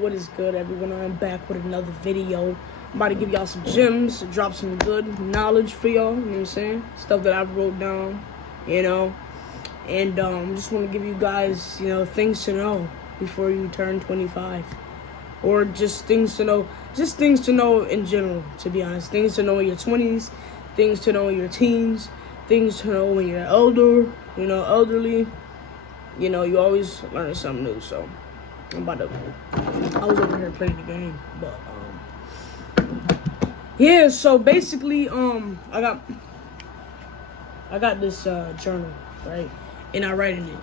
What is good, everyone? I'm back with another video. I'm about to give y'all some gems, drop some good knowledge for y'all, you know what I'm saying? Stuff that I've wrote down, and just want to give you guys, things to know before you turn 25. Or just things to know in general, to be honest. Things to know in your 20s, things to know in your teens, things to know when you're elderly. You always learn something new, so I was over here playing the game, but yeah. So basically, I got this journal, right, and I write in it.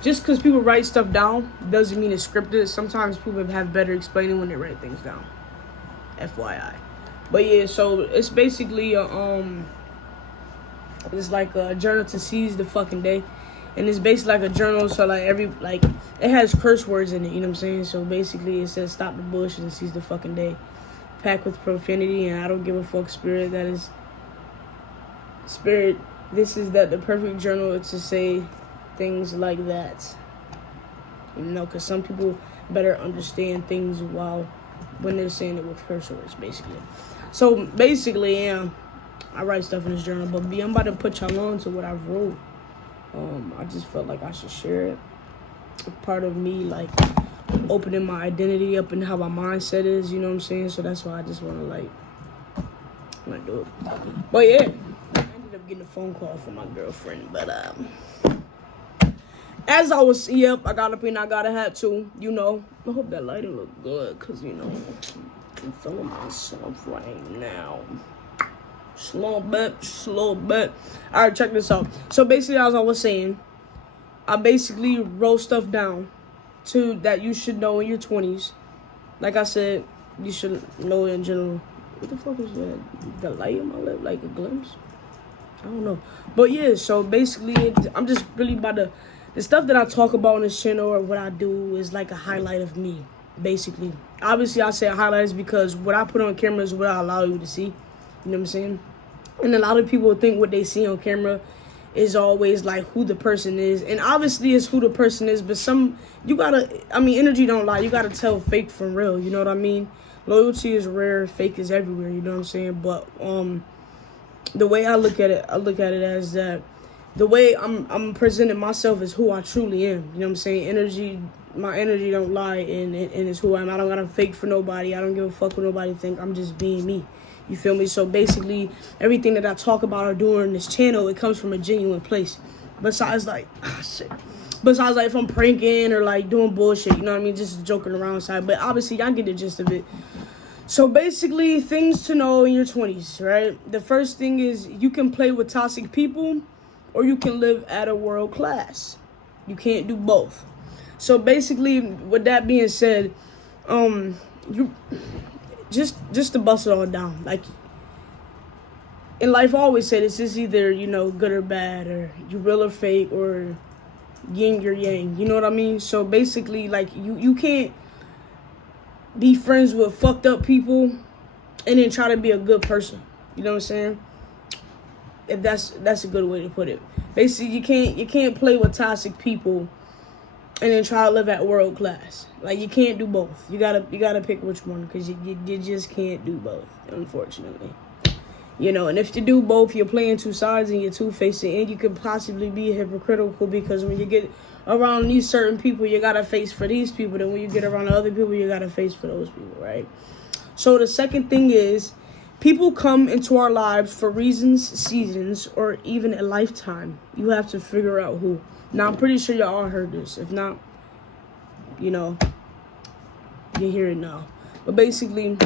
Just because people write stuff down doesn't mean it's scripted. Sometimes people have better explaining when they write things down. FYI. But yeah, so it's basically it's like a journal to seize the fucking day. And it's basically like a journal, so it has curse words in it, you know what I'm saying? So basically it says stop the bullshit and seize the fucking day. Packed with profanity and I don't give a fuck spirit. This is the perfect journal to say things like that. Because some people better understand things when they're saying it with curse words, basically. So basically, yeah, I write stuff in this journal, but I'm about to put y'all on to what I wrote. I just felt like I should share it. Part of me, like, opening my identity up and how my mindset is, you know what I'm saying? So that's why I just want to, do it. But yeah, I ended up getting a phone call from my girlfriend. But, as I got up and I got a hat too, I hope that lighting look good, because, I'm feeling myself right now. Slow bit. All right, check this out. So basically, as I was saying, I basically wrote stuff down that you should know in your 20s. Like I said, you should know in general. What the fuck is that? The light in my lip, like a glimpse? I don't know. But yeah, so basically, I'm just really about to... The stuff that I talk about on this channel or what I do is like a highlight of me, basically. Obviously, I say highlights because what I put on camera is what I allow you to see. You know what I'm saying? And a lot of people think what they see on camera is always like who the person is. And obviously it's who the person is, but energy don't lie. You gotta tell fake from real, you know what I mean? Loyalty is rare, fake is everywhere, you know what I'm saying? But the way I look at it as that the way I'm presenting myself is who I truly am. You know what I'm saying? My energy don't lie, and it's who I am. I don't gotta fake for nobody. I don't give a fuck what nobody think. I'm just being me. You feel me? So basically, everything that I talk about or do on this channel, it comes from a genuine place. Besides if I'm pranking or like doing bullshit, you know what I mean? Just joking around side. But obviously, y'all get the gist of it. So basically, things to know in your 20s, right? The first thing is you can play with toxic people or you can live at a world class. You can't do both. So basically, with that being said, just to bust it all down, like in life I always say this is either good or bad, or you real or fake, or yin or yang, you know what I mean? So basically, like, you can't be friends with fucked up people and then try to be a good person, you know what I'm saying? If that's a good way to put it. Basically, you can't play with toxic people and then try to live at world class. Like, you can't do both. You gotta pick which one, because you just can't do both, unfortunately. And if you do both, you're playing two sides and you're two-faced, and you could possibly be hypocritical, because when you get around these certain people, you gotta face for these people. Then when you get around other people, you gotta face for those people, right? So the second thing is, people come into our lives for reasons, seasons, or even a lifetime. You have to figure out who. Now, I'm pretty sure y'all all heard this. If not, you hear it now. But basically,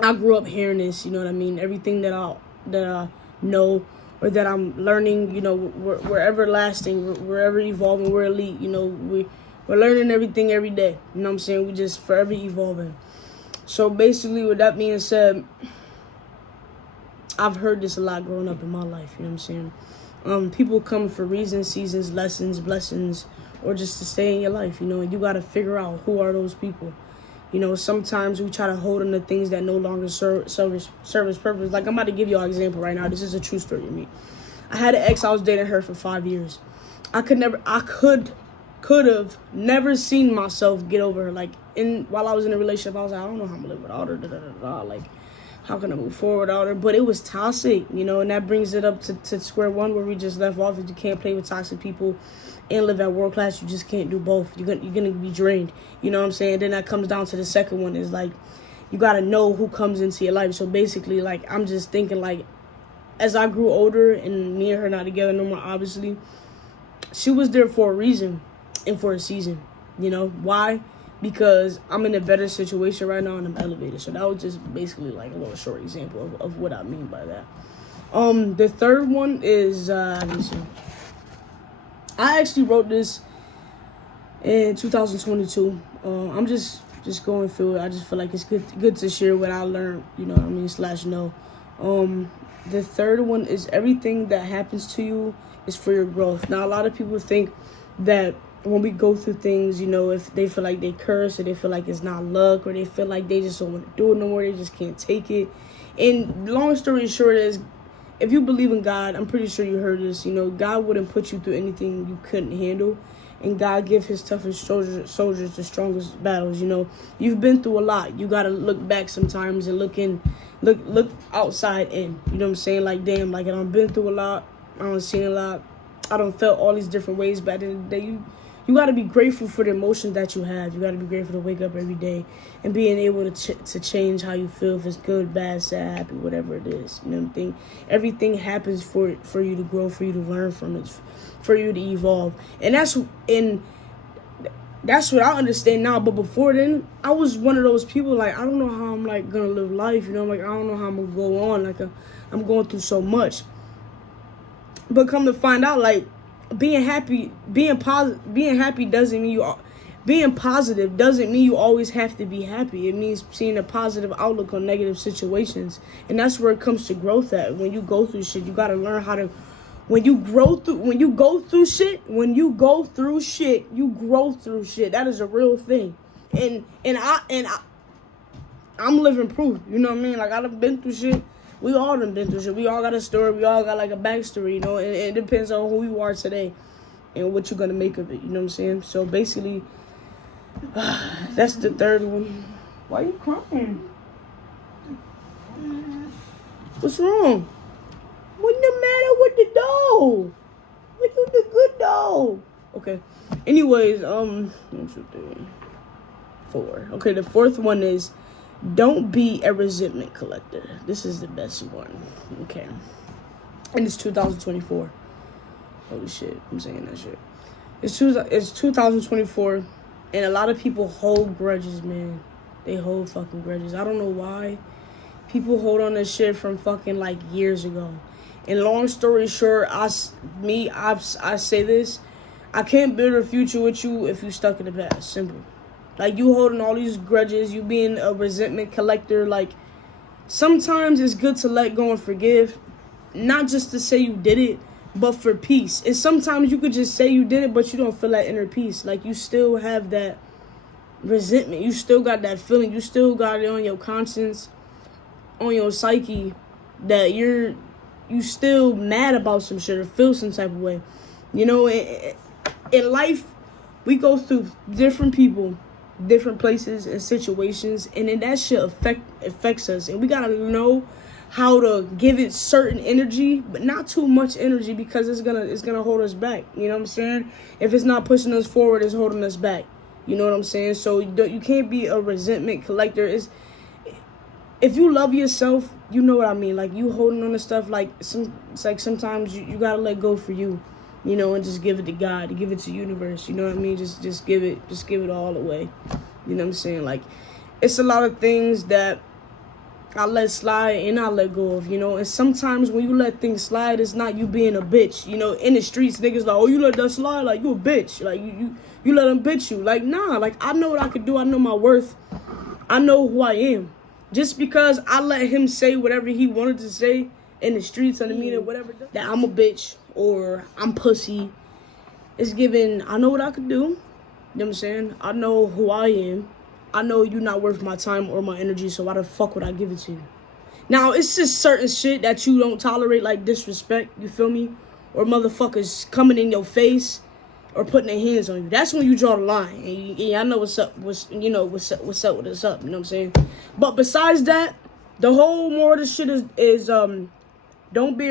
I grew up hearing this, you know what I mean? Everything that I know or that I'm learning, we're everlasting, we're ever evolving, we're elite, we're learning everything every day. You know what I'm saying? We're just forever evolving. So basically, with that being said, I've heard this a lot growing up in my life, you know what I'm saying? People come for reasons, seasons, lessons, blessings, or just to stay in your life, and you got to figure out who are those people. Sometimes we try to hold on to things that no longer serve purpose. Like, I'm about to give you an example right now. This is a true story of me. I had an ex, I was dating her for 5 years. I could could have never seen myself get over her. Like, while I was in a relationship, I was like, I don't know how I'm gonna live without her. Like, how can I move forward without her? But it was toxic, you know, and that brings it up to square one where we just left off. If you can't play with toxic people and live at world class, you just can't do both. You're gonna be drained. You know what I'm saying? Then that comes down to the second one is like, you gotta know who comes into your life. So basically, like, I'm just thinking, like, as I grew older and me and her not together no more, obviously, she was there for a reason and for a season. You know why? Because I'm in a better situation right now and I'm elevated. So that was just basically like a little short example of what I mean by that. The third one is let me see. I actually wrote this in 2022. I'm just going through it. I just feel like it's good to share what I learned, you know what I mean, /know. The third one is everything that happens to you is for your growth. Now, a lot of people think that when we go through things, you know, if they feel like they curse or they feel like it's not luck or they feel like they just don't want to do it no more, they just can't take it. And long story short is, if you believe in God, I'm pretty sure you heard this, you know, God wouldn't put you through anything you couldn't handle. And God give his toughest soldiers the strongest battles, you know. You've been through a lot. You got to look back sometimes and look outside in. You know what I'm saying? Like, damn, like, I've been through a lot. I done seen a lot. I done felt all these different ways. But at the end of the day, you got to be grateful for the emotions that you have. You got to be grateful to wake up every day and being able to change how you feel, if it's good, bad, sad, happy, whatever it is. You know what I'm saying? Everything happens for you to grow, for you to learn from it, for you to evolve. And that's what I understand now. But before then, I was one of those people, like, I don't know how I'm, like, going to live life. You know, like, I don't know how I'm going to go on. Like, I'm going through so much. But come to find out, like, being happy doesn't mean being positive doesn't mean you always have to be happy. It means seeing a positive outlook on negative situations. And that's where it comes to growth at. When you go through shit, you got to learn how to, when you go through shit, you grow through shit. That is a real thing. And I'm living proof. You know what I mean? Like, I've been through shit. We all done been through shit. We all got a story. We all got, like, a backstory, you know. And it depends on who you are today and what you're going to make of it. You know what I'm saying? So, basically, that's the third one. Why are you crying? What's wrong? What's the matter with the dog? What's with the good dog? Okay. Anyways, 1, 2, 3, 4. Okay, the fourth one is, don't be a resentment collector. This is the best one. Okay. And it's 2024. Holy shit. I'm saying that shit. It's 2024. And a lot of people hold grudges, man. They hold fucking grudges. I don't know why. People hold on to shit from fucking, like, years ago. And long story short, I say this. I can't build a future with you if you stuck in the past. Simple. Like, you holding all these grudges, you being a resentment collector. Like, sometimes it's good to let go and forgive. Not just to say you did it, but for peace. And sometimes you could just say you did it, but you don't feel that inner peace. Like, you still have that resentment. You still got that feeling. You still got it on your conscience, on your psyche, that you still mad about some shit or feel some type of way. You know, in life, we go through different people, different places and situations, and then that shit affects us, and we gotta know how to give it certain energy, but not too much energy, because it's gonna hold us back. You know what I'm saying? If it's not pushing us forward, it's holding us back. You know what I'm saying? So you can't be a resentment collector. If you love yourself, you know what I mean. Like, you holding on to stuff, like, it's like sometimes you gotta let go for you. You know, and just give it to God, give it to the universe. You know what I mean? Just give it all away. You know what I'm saying? Like, it's a lot of things that I let slide and I let go of, you know. And sometimes when you let things slide, it's not you being a bitch. You know, in the streets, niggas like, oh, you let that slide? Like, you a bitch. Like, you let them bitch you. Like, nah. Like, I know what I could do. I know my worth. I know who I am. Just because I let him say whatever he wanted to say in the streets, on the media, whatever, that I'm a bitch or I'm pussy, it's given, I know what I could do. You know what I'm saying? I know who I am. I know you're not worth my time or my energy, so why the fuck would I give it to you? Now, it's just certain shit that you don't tolerate, like disrespect, you feel me? Or motherfuckers coming in your face, or putting their hands on you. That's when you draw the line. And I know what's up. What's up with us up. You know what I'm saying? But besides that, the whole more of this shit is don't be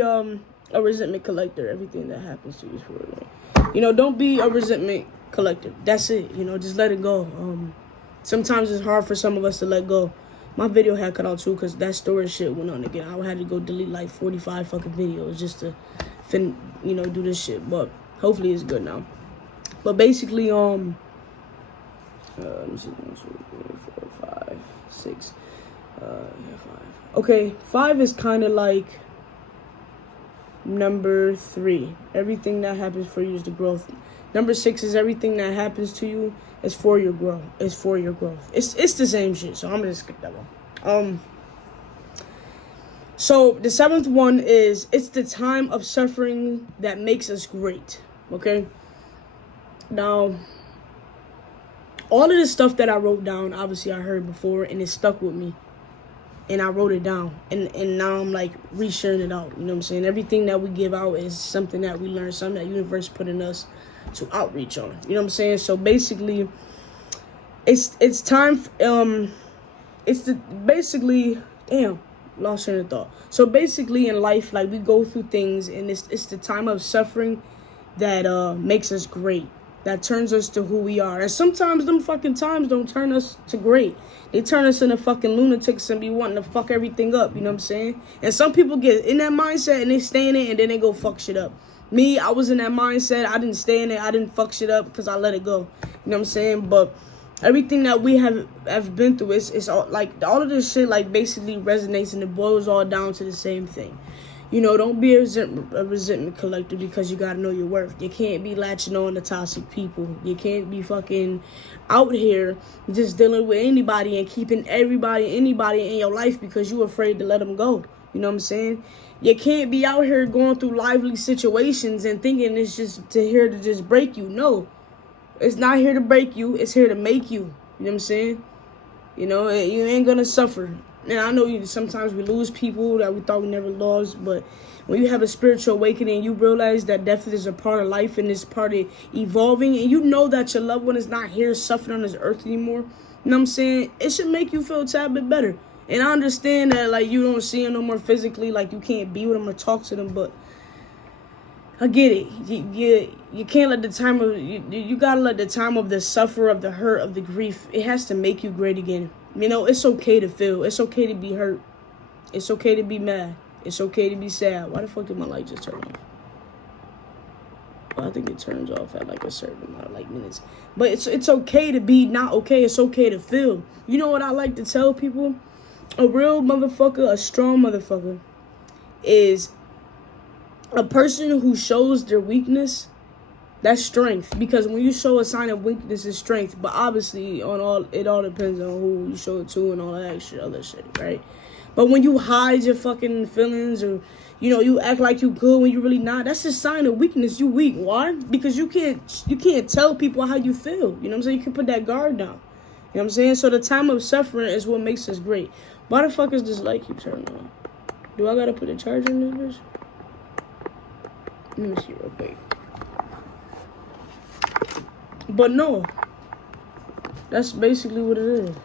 a resentment collector. Everything that happens to you is for real. Don't be a resentment collector. That's it. Just let it go. Sometimes it's hard for some of us to let go. My video had cut out too because that storage shit went on again. I had to go delete like 45 fucking videos just to do this shit. But hopefully it's good now. But basically, let me see, 1, 2, 3, 4, 5, 6. 5. Okay, 5 is kind of like number 3. Everything that happens for you is the growth. Number 6 is everything that happens to you is for your growth. It's for your growth. It's the same shit. So I'm gonna skip that one. So the 7th one is it's the time of suffering that makes us great. Okay. Now, all of this stuff that I wrote down, obviously I heard before, and it stuck with me. And I wrote it down, and now I'm like resharing it out. You know what I'm saying? Everything that we give out is something that we learn, something that universe put in us to outreach on. You know what I'm saying? So basically, it's time. Damn, lost train of thought. So basically, in life, like we go through things, and it's the time of suffering that makes us great. That turns us to who we are. And sometimes them fucking times don't turn us to great. They turn us into fucking lunatics and be wanting to fuck everything up. You know what I'm saying? And some people get in that mindset and they stay in it and then they go fuck shit up. Me, I was in that mindset. I didn't stay in it. I didn't fuck shit up because I let it go. You know what I'm saying? But everything that we have been through, it's all like all of this shit like basically resonates and it boils all down to the same thing. Don't be a resentment collector because you gotta know your worth. You can't be latching on to toxic people. You can't be fucking out here just dealing with anybody and keeping anybody in your life because you're afraid to let them go. You know what I'm saying? You can't be out here going through lively situations and thinking it's just here to just break you. No, it's not here to break you. It's here to make you. You know what I'm saying? You ain't gonna suffer. And I know sometimes we lose people that we thought we never lost, but when you have a spiritual awakening, you realize that death is a part of life and it's part of evolving, and you know that your loved one is not here suffering on this earth anymore. You know what I'm saying? It should make you feel a tad bit better. And I understand that, like, you don't see them no more physically, like, you can't be with them or talk to them, but I get it. You can't let the time of, you gotta let the time of the suffer, of the hurt, of the grief, it has to make you great again. It's okay to feel. It's okay to be hurt. It's okay to be mad. It's okay to be sad. Why the fuck did my light just turn off? Well, I think it turns off at like a certain amount of like minutes. But it's okay to be not okay. It's okay to feel. You know what I like to tell people? A real motherfucker, a strong motherfucker, is a person who shows their weakness. That's strength, because when you show a sign of weakness, it's strength. But obviously, it all depends on who you show it to and all that extra other shit, right? But when you hide your fucking feelings, or you act like you good when you really not, that's a sign of weakness. You weak. Why? Because you can't tell people how you feel. You know what I'm saying? You can put that guard down. You know what I'm saying? So the time of suffering is what makes us great. Why the fuck is this light keep turning on? Do I gotta put a charger in this bitch? Let me see real quick. But no, that's basically what it is.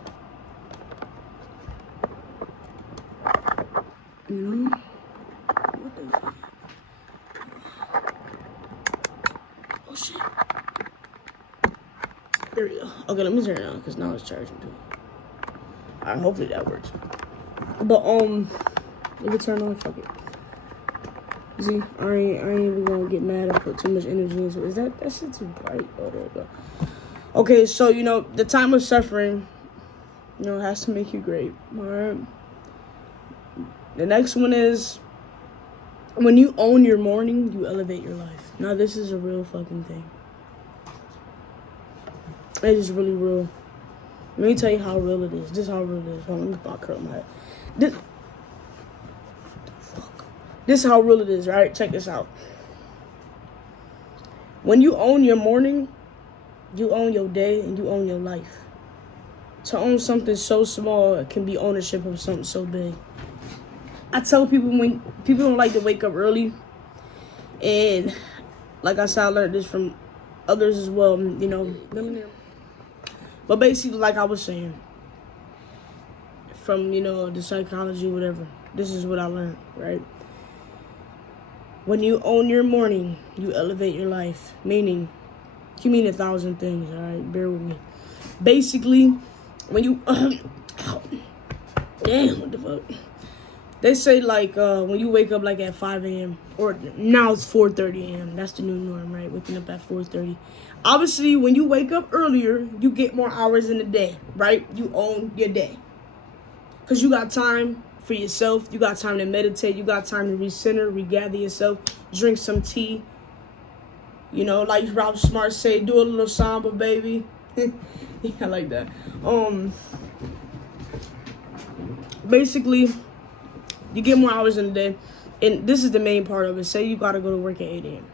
What the fuck? Oh shit. There we go. Okay, let me turn it on because now it's charging too. Alright, hopefully that works. But if it turn on, fuck it. See, I ain't even gonna get mad or put too much energy into it. That shit too bright? Oh, there we go. Okay, so the time of suffering, has to make you great. Alright. The next one is when you own your morning, you elevate your life. Now this is a real fucking thing. It is really real. Let me tell you how real it is. This is how real it is. Hold on, let me curl my head. This is how real it is, right? Check this out. When you own your morning, you own your day and you own your life. To own something so small, it can be ownership of something so big. I tell people when people don't like to wake up early, and Like I said, I learned this from others as well, you know. But basically, like I was saying, from, you know, the psychology, whatever, this is what I learned, right? When you own your morning, you elevate your life. Meaning, you mean 1,000 things, all right? Bear with me. Basically, when you... damn, what the fuck? They say, like, when you wake up, like, at 5 a.m. Or now it's 4:30 a.m. That's the new norm, right? Waking up at 4:30. Obviously, when you wake up earlier, you get more hours in the day, right? You own your day. Because you got time for yourself. You got time to meditate. You got time to recenter, regather yourself. Drink some tea. You know, like Rob Smart say, do a little samba, baby. I like that. Basically, you get more hours in the day. And this is the main part of it. Say you got to go to work at 8 a.m.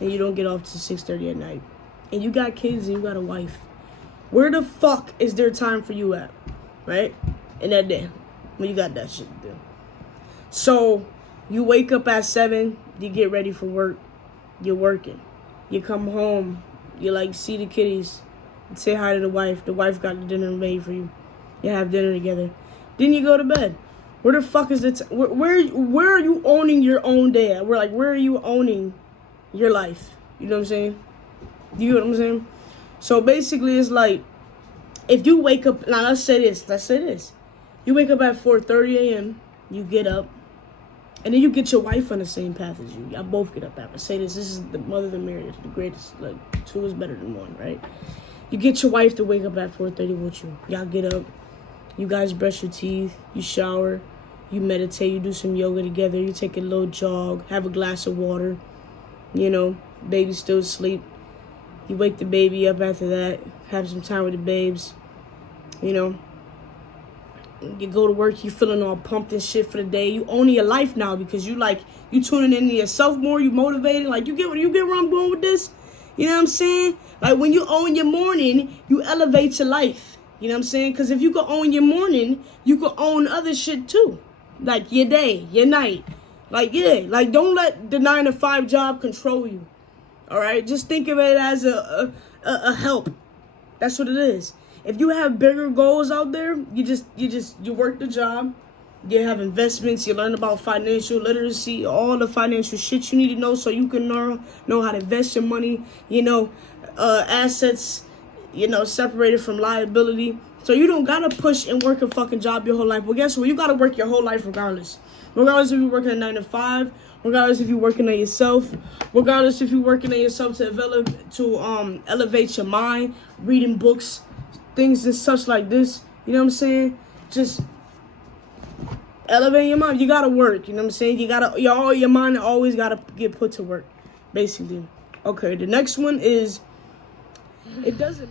and you don't get off to 6:30 at night. And you got kids and you got a wife. Where the fuck is there time for you at? Right? In that day. When you got that shit to do. So, you wake up at 7. You get ready for work. You're working. You come home. You, like, see the kiddies. Say hi to the wife. The wife got the dinner made for you. You have dinner together. Then you go to bed. Where the fuck is it? Where are you owning your own day at? Where are you owning your life? You know what I'm saying? Do you know what I'm saying? So basically, it's like, if you wake up, now let's say this. You wake up at 4:30 a.m., you get up, and then you get your wife on the same path as you. Y'all both get up after. Say this is the mother of the marriage, the greatest, like, 2 is better than 1, right? You get your wife to wake up at 4:30 with you. Y'all get up, you guys brush your teeth, you shower, you meditate, you do some yoga together, you take a little jog, have a glass of water, you know, baby's still asleep. You wake the baby up after that, have some time with the babes, you know. You go to work, you feeling all pumped and shit for the day. You own your life now because you tuning into yourself more, you motivated. Like, you get where I'm going with this? You know what I'm saying? Like, when you own your morning, you elevate your life. You know what I'm saying? Because if you can own your morning, you can own other shit too. Like, your day, your night. Like, yeah. Like, don't let the 9-to-5 job control you. All right? Just think of it as a help. That's what it is. If you have bigger goals out there, you work the job. You have investments. You learn about financial literacy, all the financial shit you need to know so you can know how to invest your money. You know, assets, you know, separated from liability. So you don't gotta push and work a fucking job your whole life. Well, guess what? You gotta work your whole life regardless. Regardless if you're working a 9-to-5, regardless if you're working on yourself, regardless if you're working on yourself to elevate your mind, reading books, things and such like this. You know what I'm saying? Just elevate your mind. You gotta work. You know what I'm saying? Your mind always gotta get put to work, basically. Okay, the next one is, it doesn't.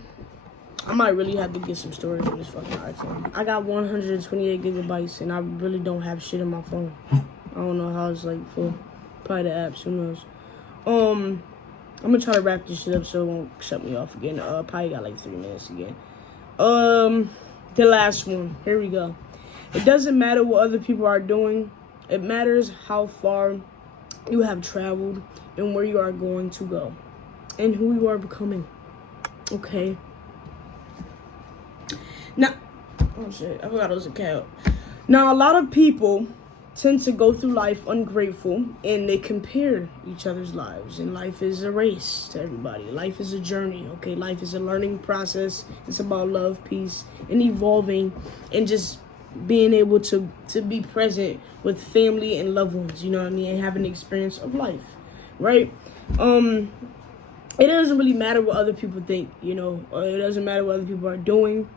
I might really have to get some storage on this fucking iPhone. I got 128 gigabytes and I really don't have shit in my phone. I don't know how it's like full. Probably the apps, who knows. I'm gonna try to wrap this shit up so it won't shut me off again. Probably got like 3 minutes again. The last one. Here we go. It doesn't matter what other people are doing. It matters how far you have traveled and where you are going to go and who you are becoming. Okay. Now, oh shit, I forgot it was a cat. Now, a lot of people tend to go through life ungrateful and they compare each other's lives. And life is a race to everybody. Life is a journey, okay? Life is a learning process. It's about love, peace, and evolving and just being able to be present with family and loved ones, you know what I mean? And having the experience of life, right? It doesn't really matter what other people think, you know, or it doesn't matter what other people are doing.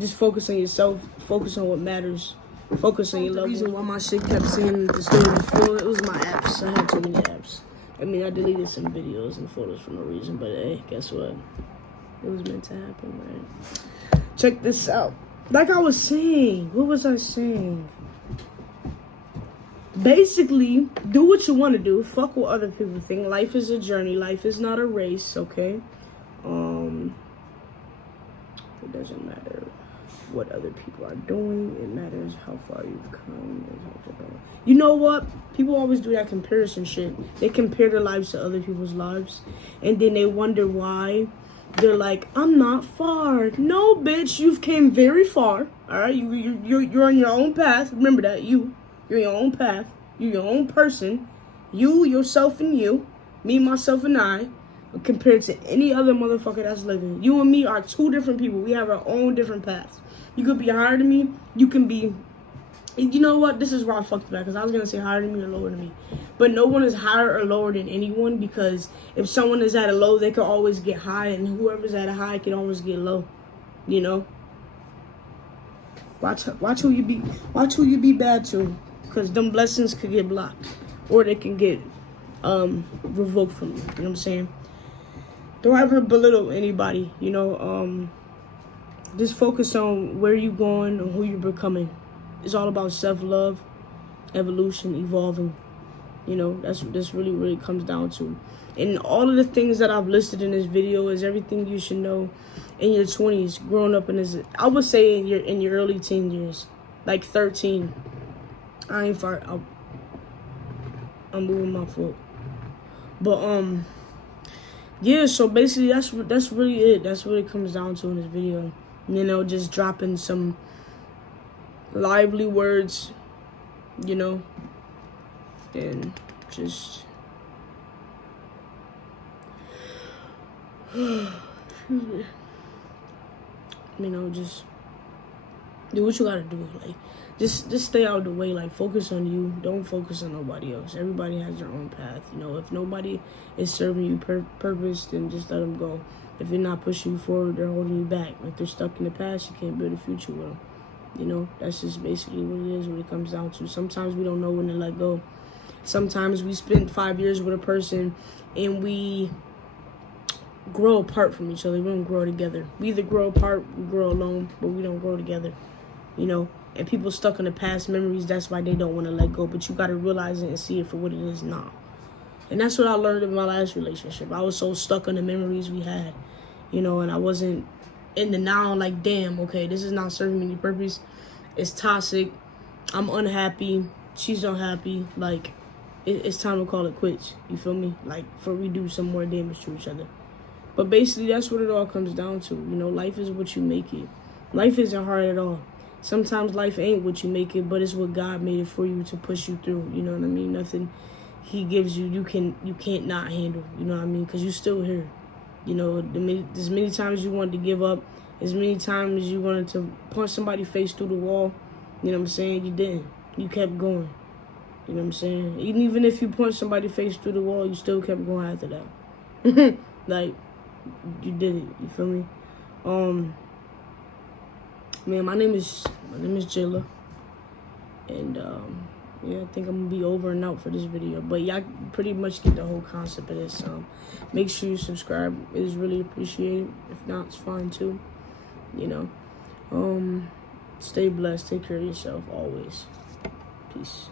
Just focus on yourself. Focus on what matters. Focus on your love. The reason why my shit kept saying the story was full, it was my apps. I had too many apps. I mean, I deleted some videos and photos for no reason, but hey, guess what? It was meant to happen, man. Check this out. Like I was saying, what was I saying? Basically, do what you want to do. Fuck what other people think. Life is a journey. Life is not a race, okay? It doesn't matter what other people are doing. It matters how far you've come. You know what? People always do that comparison shit. They compare their lives to other people's lives, and then they wonder why. They're like, I'm not far. No, bitch, you've came very far. All right, you're on your own path. Remember that. You're your own path. You're your own person. You, yourself, and you. Me, myself, and I. Compared to any other motherfucker that's living. You and me are two different people. We have our own different paths. You could be higher than me. You can be... You know what? This is where I fucked back, because I was going to say higher than me or lower than me. But no one is higher or lower than anyone, because if someone is at a low, they can always get high, and whoever's at a high can always get low. You know? Watch who you be bad to, because them blessings could get blocked, or they can get revoked from you. You know what I'm saying? Don't ever belittle anybody, you know. Just focus on where you're going and who you're becoming. It's all about self-love, evolution, evolving. You know, that's really what it comes down to. And all of the things that I've listed in this video is everything you should know in your 20s, growing up in this. I would say in your early teen years, like 13. I ain't far. I'm moving my foot, but yeah. So basically, that's really it. That's what it comes down to in this video. You know, just dropping some lively words, you know, and just you know, just do what you gotta do. Like, just stay out of the way. Like, focus on you. Don't focus on nobody else. Everybody has their own path. You know, if nobody is serving you purpose, then just let them go. If they're not pushing you forward, they're holding you back. If they're stuck in the past, you can't build a future with them. You know, that's just basically what it is, what it comes down to. Sometimes we don't know when to let go. Sometimes we spend 5 years with a person and we grow apart from each other. We don't grow together. We either grow apart, we grow alone, but we don't grow together. You know, and people stuck in the past memories, that's why they don't want to let go. But you got to realize it and see it for what it is now. And that's what I learned in my last relationship. I was so stuck on the memories we had, you know, and I wasn't in the now, like, damn, okay, this is not serving me any purpose. It's toxic. I'm unhappy. She's unhappy. Like, it's time to call it quits. You feel me? Like, before we do some more damage to each other. But basically, that's what it all comes down to. You know, life is what you make it. Life isn't hard at all. Sometimes life ain't what you make it, but it's what God made it for you to push you through. You know what I mean? Nothing He gives you, you can't not handle. You know what I mean? Because you're still here. You know, as many times you wanted to give up, as many times you wanted to punch somebody face through the wall, you know what I'm saying? You didn't. You kept going. You know what I'm saying? Even if you punched somebody face through the wall, you still kept going after that. Like, you did it. You feel me? Man, my name is Jayla. And yeah, I think I'm gonna be over and out for this video. But y'all pretty much get the whole concept of this. Make sure you subscribe. It is really appreciated. If not, it's fine too. You know. Stay blessed. Take care of yourself always. Peace.